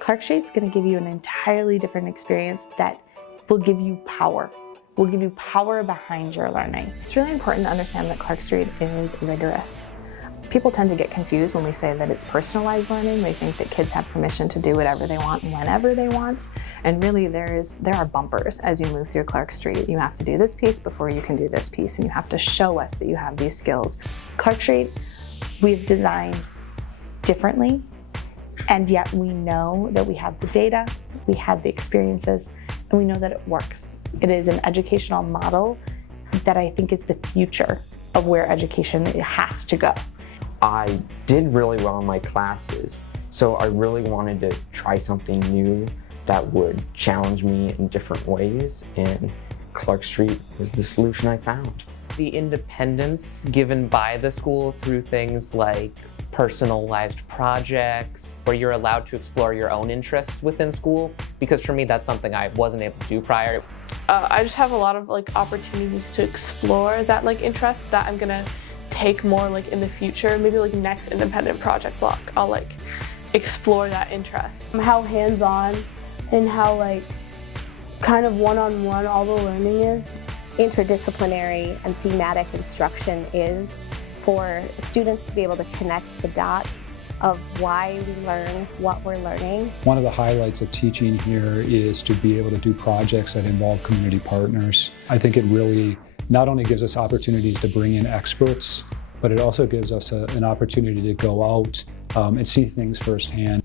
Clark Street's going to give you an entirely different experience that will give you power. Will give you power behind your learning. It's really important to understand that Clark Street is rigorous. People tend to get confused when we say that it's personalized learning. They think that kids have permission to do whatever they want whenever they want. And really there are bumpers as you move through Clark Street. You have to do this piece before you can do this piece, and you have to show us that you have these skills. Clark Street, we've designed differently, and yet we know that we have the data, we have the experiences, and we know that it works. It is an educational model that I think is the future of where education has to go. I did really well in my classes, so I really wanted to try something new that would challenge me in different ways, and Clark Street was the solution I found. The independence given by the school through things like personalized projects, where you're allowed to explore your own interests within school, because for me that's something I wasn't able to do prior. I just have a lot of opportunities to explore that interest that I'm gonna take more in the future. Maybe next independent project block, I'll explore that interest. How hands-on and how kind of one-on-one all the learning is. Interdisciplinary and thematic instruction is for students to be able to connect the dots of why we learn what we're learning. One of the highlights of teaching here is to be able to do projects that involve community partners. I think it really not only gives us opportunities to bring in experts, but it also gives us an opportunity to go out and see things firsthand.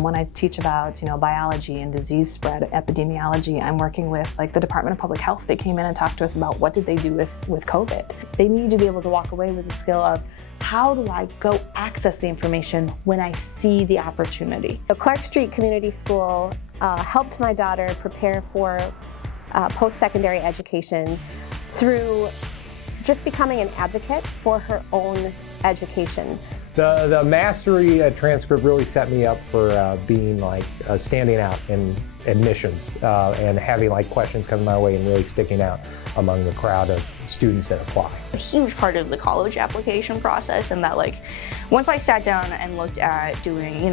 When I teach about biology and disease spread, epidemiology, I'm working with the Department of Public Health. They came in and talked to us about what did they do with COVID. They need to be able to walk away with the skill of how do I go access the information when I see the opportunity. The Clark Street Community School helped my daughter prepare for post-secondary education through just becoming an advocate for her own education. The mastery transcript really set me up for being standing out in admissions and having questions coming my way and really sticking out among the crowd of students that apply. A huge part of the college application process, and that once I sat down and looked at doing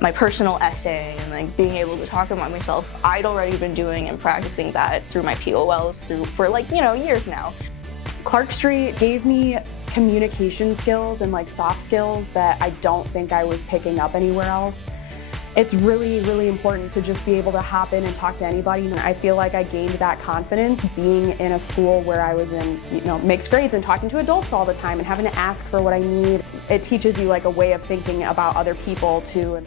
my personal essay and being able to talk about myself, I'd already been doing and practicing that through my POLs for years now. Clark Street gave me communication skills and soft skills that I don't think I was picking up anywhere else. It's really, really important to just be able to hop in and talk to anybody. And I feel like I gained that confidence being in a school where I was in mixed grades and talking to adults all the time and having to ask for what I need. It teaches you a way of thinking about other people too.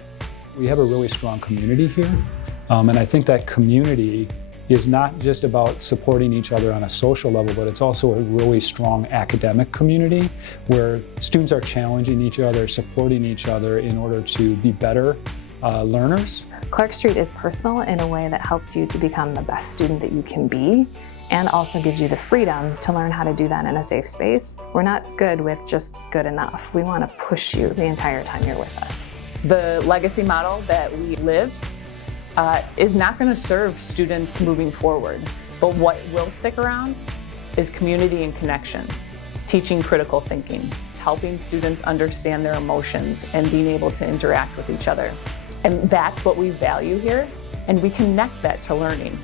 We have a really strong community here, and I think that community is not just about supporting each other on a social level, but it's also a really strong academic community where students are challenging each other, supporting each other in order to be better learners. Clark Street is personal in a way that helps you to become the best student that you can be, and also gives you the freedom to learn how to do that in a safe space. We're not good with just good enough. We want to push you the entire time you're with us. The legacy model that we lived is not going to serve students moving forward, but what will stick around is community and connection, teaching critical thinking, helping students understand their emotions and being able to interact with each other. And that's what we value here, and we connect that to learning.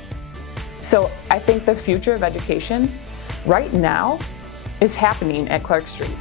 So I think the future of education right now is happening at Clark Street.